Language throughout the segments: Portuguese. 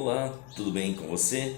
Olá, tudo bem com você?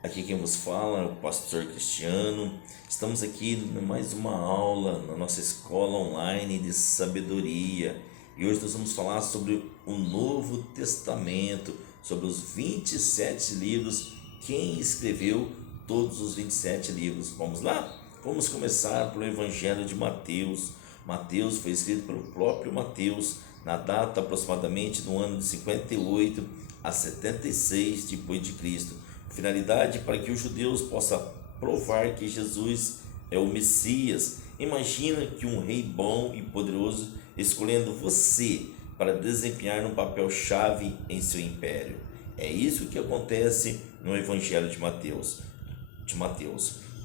Aqui quem vos fala é o pastor Cristiano. Estamos aqui em mais uma aula na nossa escola online de sabedoria. E hoje nós vamos falar sobre o Novo Testamento, sobre os 27 livros, quem escreveu todos os 27 livros. Vamos lá? Vamos começar pelo Evangelho de Mateus. Mateus foi escrito pelo próprio Mateus na data aproximadamente do ano de 58 a 76 depois de Cristo. Finalidade para que os judeus possam provar que Jesus é o Messias. Imagina que um rei bom e poderoso escolhendo você para desempenhar um papel chave em seu império. É isso que acontece no Evangelho de Mateus.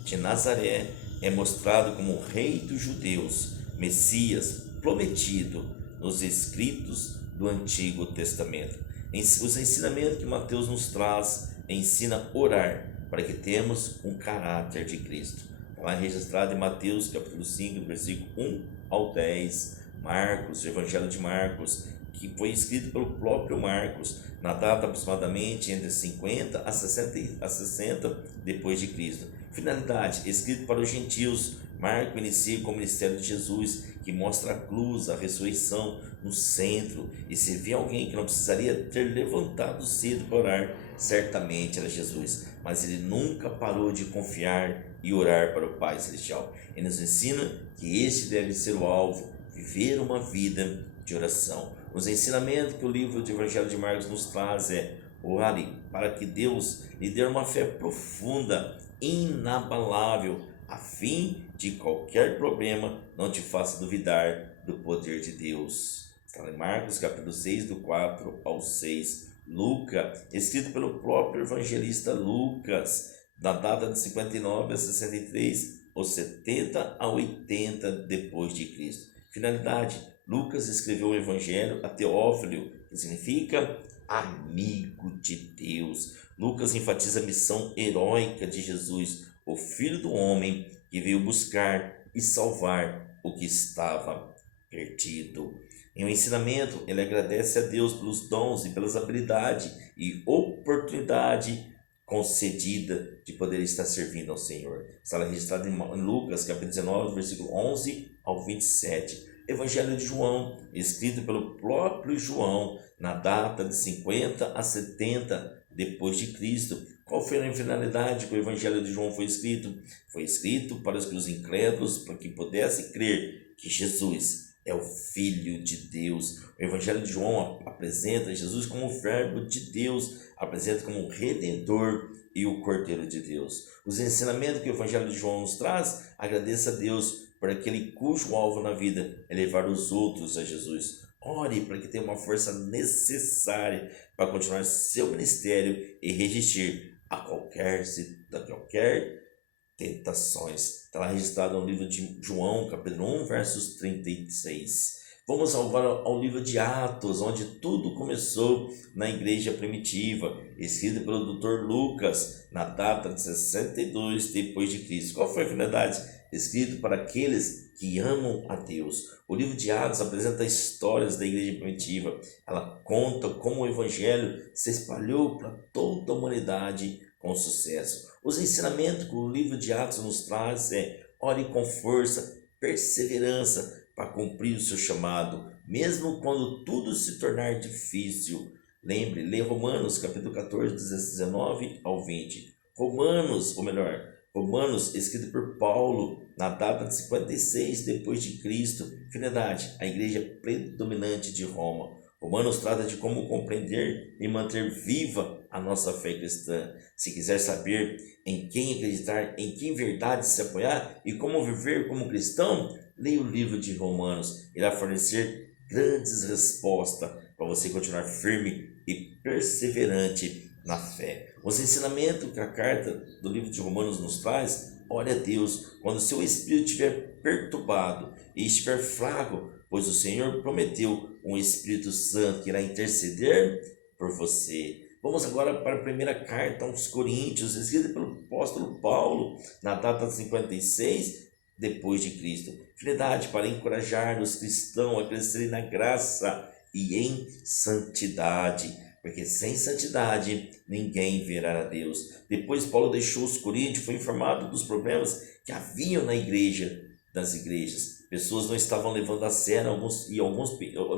De Nazaré é mostrado como o rei dos judeus, Messias prometido nos escritos do Antigo Testamento. Os ensinamentos que Mateus nos traz ensina a orar para que temos um caráter de Cristo. Está lá registrado em Mateus capítulo 5, versículo 1 ao 10. Marcos, o Evangelho de Marcos, que foi escrito pelo próprio Marcos na data aproximadamente entre 50 a 60 depois de Cristo. Finalidade, escrito para os gentios. Marcos inicia com o ministério de Jesus, que mostra a cruz, a ressurreição no centro. E se vê alguém que não precisaria ter levantado cedo para orar, certamente era Jesus. Mas ele nunca parou de confiar e orar para o Pai Celestial. Ele nos ensina que este deve ser o alvo, viver uma vida de oração. Os ensinamentos que o livro do Evangelho de Marcos nos traz é: ore para que Deus lhe dê uma fé profunda, inabalável, a fim de qualquer problema não te faça duvidar do poder de Deus. Está em Marcos capítulo 6, do 4 ao 6. Lucas, escrito pelo próprio evangelista Lucas, da data de 59 a 63, ou 70 a 80 depois de Cristo. Finalidade, Lucas escreveu o evangelho a Teófilo, que significa amigo de Deus. Lucas enfatiza a missão heróica de Jesus, o Filho do Homem, que veio buscar e salvar o que estava perdido. Em um ensinamento, ele agradece a Deus pelos dons e pelas habilidades e oportunidade concedida de poder estar servindo ao Senhor. Está registrado em Lucas, capítulo 19, versículo 11 ao 27. Evangelho de João, escrito pelo próprio João, na data de 50 a 70 depois de Cristo. Qual foi a finalidade que o Evangelho de João foi escrito? Foi escrito para os incrédulos, para que pudessem crer que Jesus é o Filho de Deus. O Evangelho de João apresenta Jesus como o Verbo de Deus, apresenta como o Redentor e o Cordeiro de Deus. Os ensinamentos que o Evangelho de João nos traz, agradeça a Deus por aquele cujo alvo na vida é levar os outros a Jesus. Ore para que tenha uma força necessária para continuar seu ministério e resistir a qualquer tentações. Está registrado no livro de João, capítulo 1, versos 36. Vamos agora ao livro de Atos, onde tudo começou na igreja primitiva, escrito pelo Dr. Lucas, na data de 62 depois de Cristo. Qual foi a finalidade? Escrito para aqueles que amam a Deus. O livro de Atos apresenta histórias da igreja primitiva. Ela conta como o evangelho se espalhou para toda a humanidade com sucesso. Os ensinamentos que o livro de Atos nos traz é: ore com força, perseverança para cumprir o seu chamado, mesmo quando tudo se tornar difícil. Lembre, lê Romanos capítulo 14, 19 ao 20. Romanos, escrito por Paulo, na data de 56 depois de Cristo. Finalidade, a igreja predominante de Roma. Romanos trata de como compreender e manter viva a nossa fé cristã. Se quiser saber em quem acreditar, em quem verdade se apoiar e como viver como cristão, leia o livro de Romanos. Irá fornecer grandes respostas para você continuar firme e perseverante na fé. Os ensinamentos que a carta do livro de Romanos nos traz: ore a Deus quando seu espírito estiver perturbado e estiver fraco, pois o Senhor prometeu um Espírito Santo que irá interceder por você. Vamos agora para a primeira carta aos Coríntios, escrita pelo apóstolo Paulo, na data de 56 depois de Cristo. Finalidade para encorajar os cristãos a crescerem na graça e em santidade, porque sem santidade ninguém verá a Deus. Depois Paulo deixou os coríntios, foi informado dos problemas que haviam na igreja, das igrejas. Pessoas não estavam levando a sério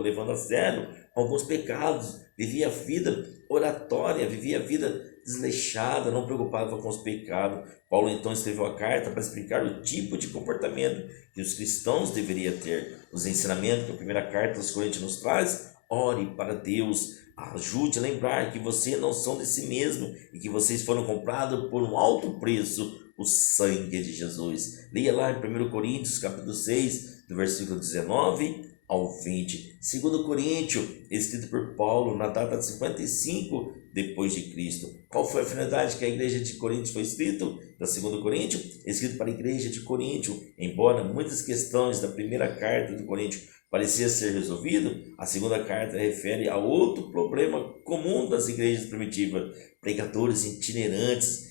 levando a sério alguns pecados, vivia a vida oratória, vivia a vida desleixada, não preocupava com os pecados. Paulo então escreveu a carta para explicar o tipo de comportamento que os cristãos deveriam ter. Os ensinamentos que a primeira carta aos Coríntios nos traz: ore para Deus, ajude a lembrar que vocês não são de si mesmo e que vocês foram comprados por um alto preço, o sangue de Jesus. Leia lá em 1 Coríntios capítulo 6, do versículo 19 ao 20. 2 Coríntios, escrito por Paulo na data de 55 depois de Cristo. Qual foi a finalidade que a igreja de Coríntios foi escrito? Da 2 Coríntios, escrito para a igreja de Coríntio. Embora muitas questões da primeira carta de Coríntios parecia ser resolvido, a segunda carta refere a outro problema comum das igrejas primitivas. Pregadores itinerantes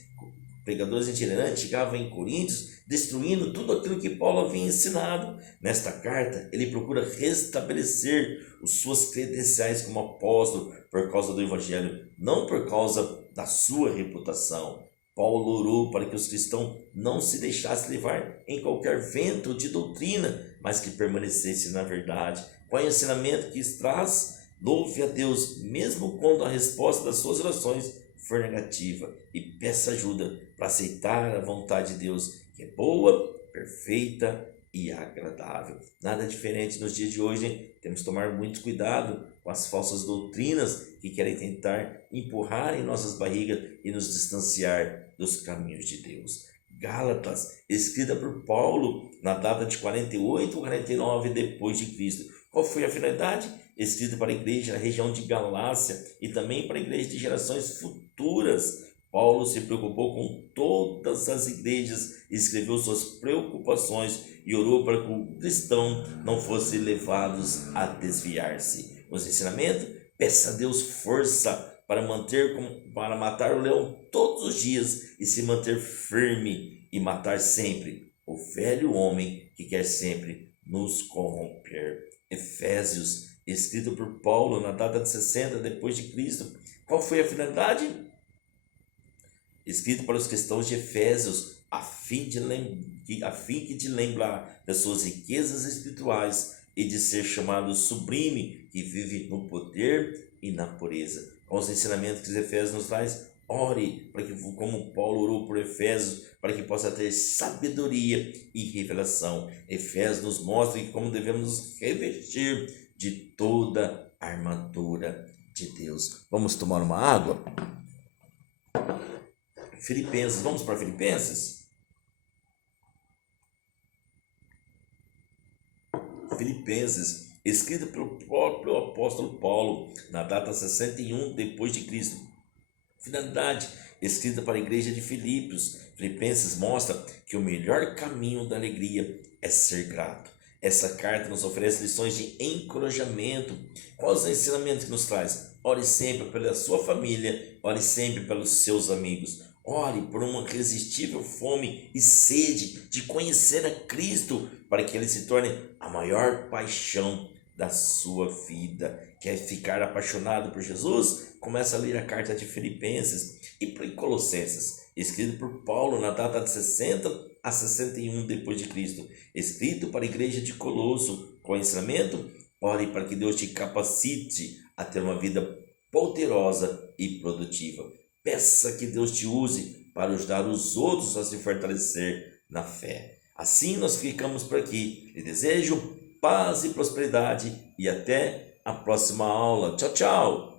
chegavam em Coríntios destruindo tudo aquilo que Paulo havia ensinado. Nesta carta, ele procura restabelecer as suas credenciais como apóstolo por causa do evangelho, não por causa da sua reputação. Paulo orou para que os cristãos não se deixassem levar em qualquer vento de doutrina, mas que permanecessem na verdade. Qual é o ensinamento que traz? Louve a Deus, mesmo quando a resposta das suas orações for negativa, e peça ajuda para aceitar a vontade de Deus, que é boa, perfeita e agradável. Nada diferente nos dias de hoje, hein? Temos que tomar muito cuidado com as falsas doutrinas que querem tentar empurrar em nossas barrigas e nos distanciar dos caminhos de Deus. Gálatas, escrita por Paulo na data de 48 ou 49 depois de Cristo. Qual foi a finalidade? Escrita para a igreja da região de Galácia e também para a igreja de gerações futuras. Paulo se preocupou com todas as igrejas, escreveu suas preocupações e orou para que o cristão não fosse levados a desviar-se. Os ensinamentos: peça a Deus força para matar o leão todos os dias e se manter firme e matar sempre o velho homem que quer sempre nos corromper. Efésios, escrito por Paulo na data de 60 depois de Cristo. Qual foi a finalidade? Escrito para os cristãos de Efésios, a fim de lembrar das suas riquezas espirituais e de ser chamado sublime, que vive no poder e na pureza. Com os ensinamentos que os Efésios nos traz, ore para que, como Paulo orou por Efésios, para que possa ter sabedoria e revelação. Efésios nos mostra que como devemos nos revestir de toda a armadura de Deus. Vamos tomar uma água? Filipenses, vamos para Filipenses? Filipenses, escrito pelo próprio apóstolo Paulo, na data 61 depois de Cristo. Finalidade, escrita para a igreja de Filipos. Filipenses mostra que o melhor caminho da alegria é ser grato. Essa carta nos oferece lições de encorajamento. Quais os ensinamentos que nos traz? Ore sempre pela sua família, ore sempre pelos seus amigos. Ore por uma irresistível fome e sede de conhecer a Cristo, para que Ele se torne a maior paixão da sua vida. Quer ficar apaixonado por Jesus? Começa a ler a carta de Filipenses e Colossenses, escrito por Paulo na data de 60 a 61 depois de Cristo, escrito para a igreja de Colosso. Com ensinamento: ore para que Deus te capacite a ter uma vida poderosa e produtiva. Peça que Deus te use para ajudar os outros a se fortalecer na fé. Assim nós ficamos por aqui. Lhe desejo paz e prosperidade e até a próxima aula. Tchau, tchau!